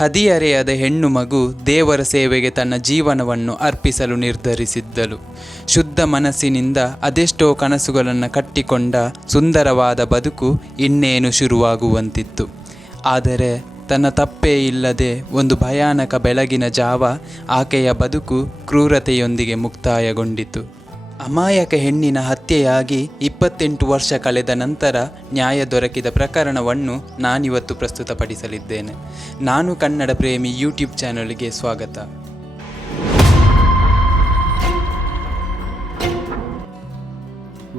ಹದಿಹರೆಯದ ಹೆಣ್ಣು ಮಗು ದೇವರ ಸೇವೆಗೆ ತನ್ನ ಜೀವನವನ್ನು ಅರ್ಪಿಸಲು ನಿರ್ಧರಿಸಿದ್ದಳು. ಶುದ್ಧ ಮನಸ್ಸಿನಿಂದ ಅದೆಷ್ಟೋ ಕನಸುಗಳನ್ನು ಕಟ್ಟಿಕೊಂಡ ಸುಂದರವಾದ ಬದುಕು ಇನ್ನೇನು ಶುರುವಾಗುವಂತಿತ್ತು. ಆದರೆ ತನ್ನ ತಪ್ಪೇ ಇಲ್ಲದೆ ಒಂದು ಭಯಾನಕ ಬೆಳಗಿನ ಜಾವ ಆಕೆಯ ಬದುಕು ಕ್ರೂರತೆಯೊಂದಿಗೆ ಮುಕ್ತಾಯಗೊಂಡಿತು. ಅಮಾಯಕ ಹೆಣ್ಣಿನ ಹತ್ಯೆಯಾಗಿ 28 ವರ್ಷ ಕಳೆದ ನಂತರ ನ್ಯಾಯ ದೊರಕಿದ ಪ್ರಕರಣವನ್ನು ನಾನಿವತ್ತು ಪ್ರಸ್ತುತಪಡಿಸಲಿದ್ದೇನೆ. ನಾನು ಕನ್ನಡ ಪ್ರೇಮಿ ಯೂಟ್ಯೂಬ್ ಚಾನಲ್ಗೆ ಸ್ವಾಗತ.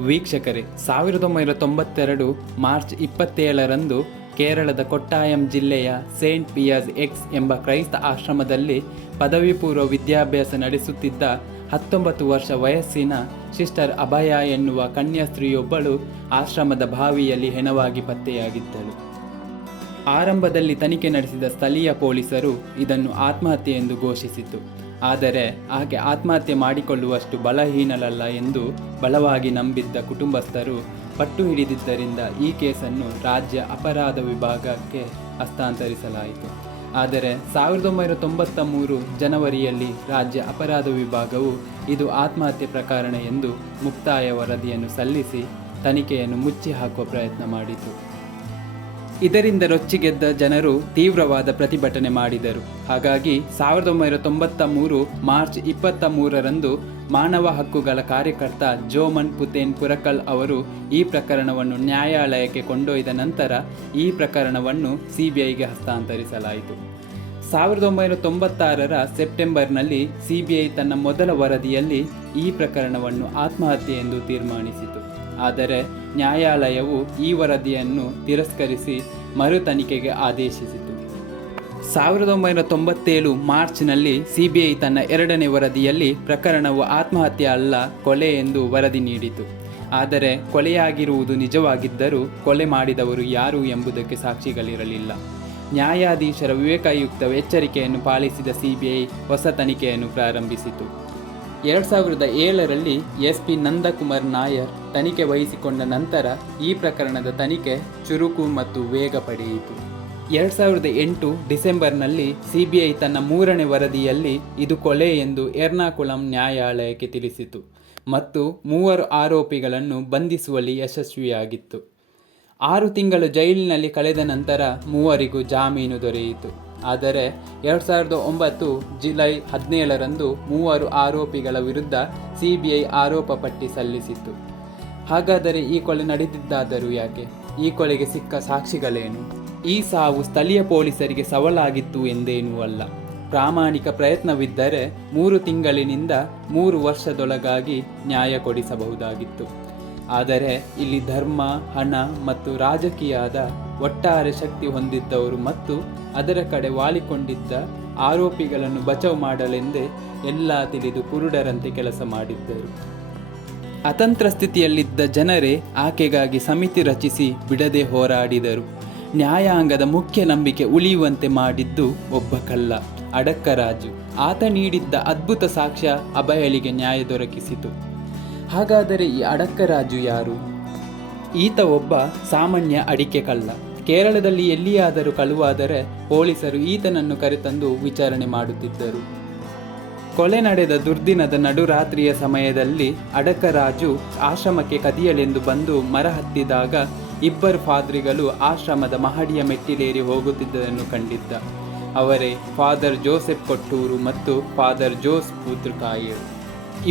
ವೀಕ್ಷಕರೇ, 1992 ಮಾರ್ಚ್ 27ರಂದು ಕೇರಳದ ಕೊಟ್ಟಾಯಂ ಜಿಲ್ಲೆಯ ಸೇಂಟ್ ಪಿಯರ್ಸ್ ಎಕ್ಸ್ ಎಂಬ ಕ್ರೈಸ್ತ ಆಶ್ರಮದಲ್ಲಿ ಪದವಿ ಪೂರ್ವ ವಿದ್ಯಾಭ್ಯಾಸ ನಡೆಸುತ್ತಿದ್ದ 19 ವರ್ಷ ವಯಸ್ಸಿನ ಸಿಸ್ಟರ್ ಅಭಯ ಎನ್ನುವ ಕನ್ಯಾಸ್ತ್ರೀಯೊಬ್ಬಳು ಆಶ್ರಮದ ಬಾವಿಯಲ್ಲಿ ಹೆಣವಾಗಿ ಪತ್ತೆಯಾಗಿದ್ದಳು. ಆರಂಭದಲ್ಲಿ ತನಿಖೆ ನಡೆಸಿದ ಸ್ಥಳೀಯ ಪೊಲೀಸರು ಇದನ್ನು ಆತ್ಮಹತ್ಯೆ ಎಂದು ಘೋಷಿಸಿತು. ಆದರೆ ಆಕೆ ಆತ್ಮಹತ್ಯೆ ಮಾಡಿಕೊಳ್ಳುವಷ್ಟು ಬಲಹೀನಳಲ್ಲ ಎಂದು ಬಲವಾಗಿ ನಂಬಿದ್ದ ಕುಟುಂಬಸ್ಥರು ಪಟ್ಟು ಹಿಡಿದಿದ್ದರಿಂದ ಈ ಕೇಸನ್ನು ರಾಜ್ಯ ಅಪರಾಧ ವಿಭಾಗಕ್ಕೆ ಹಸ್ತಾಂತರಿಸಲಾಯಿತು. ಆದರೆ 1993 ಜನವರಿಯಲ್ಲಿ ರಾಜ್ಯ ಅಪರಾಧ ವಿಭಾಗವು ಇದು ಆತ್ಮಹತ್ಯೆ ಪ್ರಕರಣ ಎಂದು ಮುಕ್ತಾಯ ವರದಿಯನ್ನು ಸಲ್ಲಿಸಿ ತನಿಖೆಯನ್ನು ಮುಚ್ಚಿ ಹಾಕುವ ಪ್ರಯತ್ನ ಮಾಡಿತು. ಇದರಿಂದ ರೊಚ್ಚಿಗೆದ್ದ ಜನರು ತೀವ್ರವಾದ ಪ್ರತಿಭಟನೆ ಮಾಡಿದರು. ಹಾಗಾಗಿ 1993 ಮಾರ್ಚ್ 23ರಂದು ಮಾನವ ಹಕ್ಕುಗಳ ಕಾರ್ಯಕರ್ತ ಜೋಮನ್ ಪುತೇನ್ ಪುರಕಲ್ ಅವರು ಈ ಪ್ರಕರಣವನ್ನು ನ್ಯಾಯಾಲಯಕ್ಕೆ ಕೊಂಡೊಯ್ದ ನಂತರ ಈ ಪ್ರಕರಣವನ್ನು ಸಿಬಿಐಗೆ ಹಸ್ತಾಂತರಿಸಲಾಯಿತು. 1996ರ ಸೆಪ್ಟೆಂಬರ್ನಲ್ಲಿ ಸಿಬಿಐ ತನ್ನ ಮೊದಲ ವರದಿಯಲ್ಲಿ ಈ ಪ್ರಕರಣವನ್ನು ಆತ್ಮಹತ್ಯೆ ಎಂದು ತೀರ್ಮಾನಿಸಿತು. ಆದರೆ ನ್ಯಾಯಾಲಯವು ಈ ವರದಿಯನ್ನು ತಿರಸ್ಕರಿಸಿ ಮರು ತನಿಖೆಗೆ ಆದೇಶಿಸಿತು. 1997 ಮಾರ್ಚ್ನಲ್ಲಿ ಸಿಬಿಐ ತನ್ನ ಎರಡನೇ ವರದಿಯಲ್ಲಿ ಪ್ರಕರಣವು ಆತ್ಮಹತ್ಯೆ ಅಲ್ಲ, ಕೊಲೆ ಎಂದು ವರದಿ ನೀಡಿತು. ಆದರೆ ಕೊಲೆಯಾಗಿರುವುದು ನಿಜವಾಗಿದ್ದರೂ ಕೊಲೆ ಮಾಡಿದವರು ಯಾರು ಎಂಬುದಕ್ಕೆ ಸಾಕ್ಷಿಗಳಿರಲಿಲ್ಲ. ನ್ಯಾಯಾಧೀಶರ ವಿವೇಕಯುಕ್ತ ಎಚ್ಚರಿಕೆಯನ್ನು ಪಾಲಿಸಿದ ಸಿಬಿಐ ಹೊಸ ತನಿಖೆಯನ್ನು ಪ್ರಾರಂಭಿಸಿತು. 2007ರಲ್ಲಿ ಎಸ್ಪಿ ನಂದಕುಮಾರ್ ನಾಯರ್ ತನಿಖೆ ವಹಿಸಿಕೊಂಡ ನಂತರ ಈ ಪ್ರಕರಣದ ತನಿಖೆ ಚುರುಕು ಮತ್ತು ವೇಗ ಪಡೆಯಿತು. 2008 ಡಿಸೆಂಬರ್ನಲ್ಲಿ ಸಿಬಿಐ ತನ್ನ 3ನೇ ವರದಿಯಲ್ಲಿ ಇದು ಕೊಲೆ ಎಂದು ಎರ್ನಾಕುಲಂ ನ್ಯಾಯಾಲಯಕ್ಕೆ ತಿಳಿಸಿತು ಮತ್ತು 3 ಆರೋಪಿಗಳನ್ನು ಬಂಧಿಸುವಲ್ಲಿ ಯಶಸ್ವಿಯಾಗಿತ್ತು. 6 ತಿಂಗಳು ಜೈಲಿನಲ್ಲಿ ಕಳೆದ ನಂತರ 3 ಜಾಮೀನು ದೊರೆಯಿತು. ಆದರೆ 2009 ಜುಲೈ 17ರಂದು 3 ಆರೋಪಿಗಳ ವಿರುದ್ಧ ಸಿಬಿಐ ಆರೋಪ ಪಟ್ಟಿ ಸಲ್ಲಿಸಿತು. ಹಾಗಾದರೆ ಈ ಕೊಲೆ ನಡೆದಿದ್ದಾದರೂ ಯಾಕೆ? ಈ ಕೊಲೆಗೆ ಸಿಕ್ಕ ಸಾಕ್ಷಿಗಳೇನು? ಈ ಸಾವು ಸ್ಥಳೀಯ ಪೊಲೀಸರಿಗೆ ಸವಾಲಾಗಿತ್ತು ಎಂದೇನೂ ಅಲ್ಲ. ಪ್ರಾಮಾಣಿಕ ಪ್ರಯತ್ನವಿದ್ದರೆ 3 ತಿಂಗಳಿನಿಂದ 3 ವರ್ಷದೊಳಗಾಗಿ ನ್ಯಾಯ ಕೊಡಿಸಬಹುದಾಗಿತ್ತು. ಆದರೆ ಇಲ್ಲಿ ಧರ್ಮ, ಹಣ ಮತ್ತು ರಾಜಕೀಯದ ಒಟ್ಟಾರೆ ಶಕ್ತಿ ಹೊಂದಿದ್ದವರು ಮತ್ತು ಅದರ ಕಡೆ ವಾಲಿಕೊಂಡಿದ್ದ ಆರೋಪಿಗಳನ್ನು ಬಚಾವ್ ಮಾಡಲೆಂದೇ ಎಲ್ಲ ತಿಳಿದು ಕುರುಡರಂತೆ ಕೆಲಸ ಮಾಡಿದ್ದರು. ಅತಂತ್ರ ಸ್ಥಿತಿಯಲ್ಲಿದ್ದ ಜನರೇ ಆಕೆಗಾಗಿ ಸಮಿತಿ ರಚಿಸಿ ಬಿಡದೆ ಹೋರಾಡಿದರು. ನ್ಯಾಯಾಂಗದ ಮುಖ್ಯ ನಂಬಿಕೆ ಉಳಿಯುವಂತೆ ಮಾಡಿದ್ದು ಒಬ್ಬ ಕಳ್ಳ, ಅಡಕ್ಕರಾಜು. ಆತ ನೀಡಿದ್ದ ಅದ್ಭುತ ಸಾಕ್ಷ್ಯ ಅಭಯಳಿಗೆ ನ್ಯಾಯ ದೊರಕಿಸಿತು. ಹಾಗಾದರೆ ಈ ಅಡಕ್ಕರಾಜು ಯಾರು? ಈತ ಒಬ್ಬ ಸಾಮಾನ್ಯ ಅಡಿಕೆ ಕಳ್ಳ. ಕೇರಳದಲ್ಲಿ ಎಲ್ಲಿಯಾದರೂ ಕಳುವಾದರೆ ಪೊಲೀಸರು ಈತನನ್ನು ಕರೆತಂದು ವಿಚಾರಣೆ ಮಾಡುತ್ತಿದ್ದರು. ಕೊಲೆ ನಡೆದ ದುರ್ದಿನದ ನಡುರಾತ್ರಿಯ ಸಮಯದಲ್ಲಿ ಅಡಕರಾಜು ಆಶ್ರಮಕ್ಕೆ ಕದಿಯಲೆಂದು ಬಂದು ಮರ ಹತ್ತಿದಾಗ 2 ಪಾದ್ರಿಗಳು ಆಶ್ರಮದ ಮಹಡಿಯ ಮೆಟ್ಟಿಲೇರಿ ಹೋಗುತ್ತಿದ್ದುದನ್ನು ಕಂಡಿದ್ದ. ಅವರೇ ಫಾದರ್ ಜೋಸೆಫ್ ಕೊಟ್ಟೂರು ಮತ್ತು ಫಾದರ್ ಜೋಸ್ ಪೂತ್ರಕಾಯರು.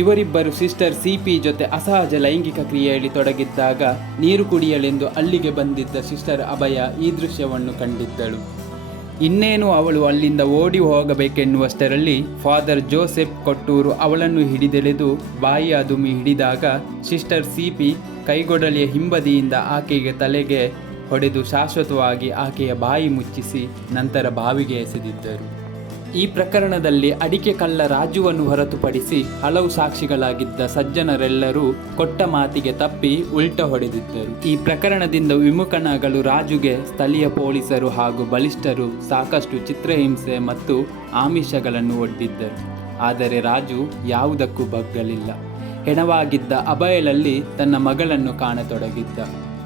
ಇವರಿಬ್ಬರು ಸಿಸ್ಟರ್ ಸಿಪಿ ಜೊತೆ ಅಸಹಜ ಲೈಂಗಿಕ ಕ್ರಿಯೆಯಲ್ಲಿ ತೊಡಗಿದ್ದಾಗ ನೀರು ಕುಡಿಯಲೆಂದು ಅಲ್ಲಿಗೆ ಬಂದಿದ್ದ ಸಿಸ್ಟರ್ ಅಭಯ ಈ ದೃಶ್ಯವನ್ನು ಕಂಡಿದ್ದಳು. ಇನ್ನೇನು ಅವಳು ಅಲ್ಲಿಂದ ಓಡಿ ಹೋಗಬೇಕೆನ್ನುವಷ್ಟರಲ್ಲಿ ಫಾದರ್ ಜೋಸೆಫ್ ಕೊಟ್ಟೂರು ಅವಳನ್ನು ಹಿಡಿದೆಳೆದು ಬಾಯಿ ಅದುಮಿ ಹಿಡಿದಾಗ ಸಿಸ್ಟರ್ ಸಿಪಿ ಕೈಗೊಡಲಿಯ ಹಿಂಬದಿಯಿಂದ ಆಕೆಗೆ ತಲೆಗೆ ಹೊಡೆದು ಶಾಶ್ವತವಾಗಿ ಆಕೆಯ ಬಾಯಿ ಮುಚ್ಚಿಸಿ ನಂತರ ಬಾವಿಗೆ ಎಸೆದಿದ್ದರು. ಈ ಪ್ರಕರಣದಲ್ಲಿ ಅಡಿಕೆ ಕಳ್ಳ ರಾಜುವನ್ನು ಹೊರತುಪಡಿಸಿ ಹಲವು ಸಾಕ್ಷಿಗಳಾಗಿದ್ದ ಸಜ್ಜನರೆಲ್ಲರೂ ಕೊಟ್ಟ ಮಾತಿಗೆ ತಪ್ಪಿ ಉಲ್ಟ ಹೊಡೆದಿದ್ದರು. ಈ ಪ್ರಕರಣದಿಂದ ವಿಮುಖನಾಗಲು ರಾಜುಗೆ ಸ್ಥಳೀಯ ಪೊಲೀಸರು ಹಾಗೂ ಬಲಿಷ್ಠರು ಸಾಕಷ್ಟು ಚಿತ್ರಹಿಂಸೆ ಮತ್ತು ಆಮಿಷಗಳನ್ನು ಒಡ್ಡಿದ್ದರು. ಆದರೆ ರಾಜು ಯಾವುದಕ್ಕೂ ಬಗ್ಗಲಿಲ್ಲ. ಹೆಣವಾಗಿದ್ದ ಅಭಯಳಲ್ಲಿ ತನ್ನ ಮಗಳನ್ನು ಕಾಣತೊಡಗಿದ್ದ.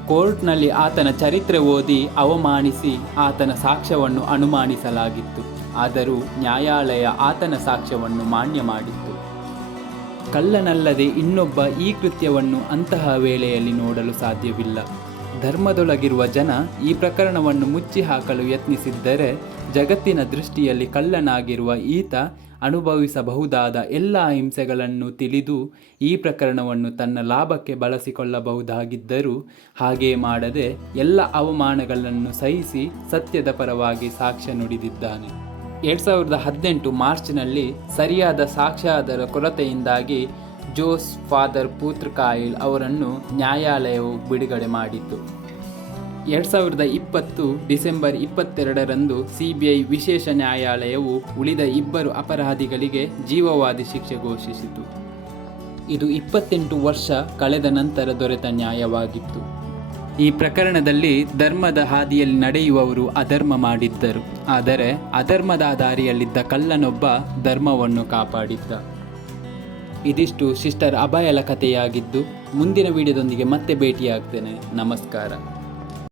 ಕೋರ್ಟ್ನಲ್ಲಿ ಆತನ ಚರಿತ್ರೆ ಓದಿ ಅವಮಾನಿಸಿ ಆತನ ಸಾಕ್ಷ್ಯವನ್ನು ಅನುಮಾನಿಸಲಾಗಿತ್ತು. ಆದರೂ ನ್ಯಾಯಾಲಯ ಆತನ ಸಾಕ್ಷ್ಯವನ್ನು ಮಾನ್ಯ ಮಾಡಿತ್ತು. ಕಳ್ಳನಲ್ಲದೆ ಇನ್ನೊಬ್ಬ ಈ ಕೃತ್ಯವನ್ನು ಅಂತಹ ವೇಳೆಯಲ್ಲಿ ನೋಡಲು ಸಾಧ್ಯವಿಲ್ಲ. ಧರ್ಮದೊಳಗಿರುವ ಜನ ಈ ಪ್ರಕರಣವನ್ನು ಮುಚ್ಚಿ ಹಾಕಲು ಯತ್ನಿಸಿದ್ದರೆ, ಜಗತ್ತಿನ ದೃಷ್ಟಿಯಲ್ಲಿ ಕಳ್ಳನಾಗಿರುವ ಈತ ಅನುಭವಿಸಬಹುದಾದ ಎಲ್ಲ ಹಿಂಸೆಗಳನ್ನು ತಿಳಿದು ಈ ಪ್ರಕರಣವನ್ನು ತನ್ನ ಲಾಭಕ್ಕೆ ಬಳಸಿಕೊಳ್ಳಬಹುದಾಗಿದ್ದರೂ ಹಾಗೇ ಮಾಡದೆ ಎಲ್ಲ ಅವಮಾನಗಳನ್ನು ಸಹಿಸಿ ಸತ್ಯದ ಪರವಾಗಿ ಸಾಕ್ಷ್ಯ ನುಡಿದಿದ್ದಾನೆ. 2018 ಮಾರ್ಚ್ನಲ್ಲಿ ಸರಿಯಾದ ಸಾಕ್ಷ್ಯಾಧಾರ ಕೊರತೆಯಿಂದಾಗಿ ಜೋಸ್ ಫಾದರ್ ಪೂತ್ರಕಾಯಿಲ್ ಅವರನ್ನು ನ್ಯಾಯಾಲಯವು ಬಿಡುಗಡೆ ಮಾಡಿತು. 2020 ಡಿಸೆಂಬರ್ 22ರಂದು CBI ವಿಶೇಷ ನ್ಯಾಯಾಲಯವು ಉಳಿದ 2 ಅಪರಾಧಿಗಳಿಗೆ ಜೀವಾವಧಿ ಶಿಕ್ಷೆ ಘೋಷಿಸಿತು. ಇದು 28 ವರ್ಷ ಕಳೆದ ನಂತರ ದೊರೆತ ನ್ಯಾಯವಾಗಿತ್ತು. ಈ ಪ್ರಕರಣದಲ್ಲಿ ಧರ್ಮದ ಹಾದಿಯಲ್ಲಿ ನಡೆಯುವವರು ಅಧರ್ಮ ಮಾಡಿದ್ದರು, ಆದರೆ ಅಧರ್ಮದ ದಾರಿಯಲ್ಲಿದ್ದ ಕಳ್ಳನೊಬ್ಬ ಧರ್ಮವನ್ನು ಕಾಪಾಡಿದ್ದ. ಇದಿಷ್ಟು ಸಿಸ್ಟರ್ ಅಭಯಲ ಕಥೆಯಾಗಿದ್ದು, ಮುಂದಿನ ವಿಡಿಯೋದೊಂದಿಗೆ ಮತ್ತೆ ಭೇಟಿಯಾಗ್ತೇನೆ. ನಮಸ್ಕಾರ.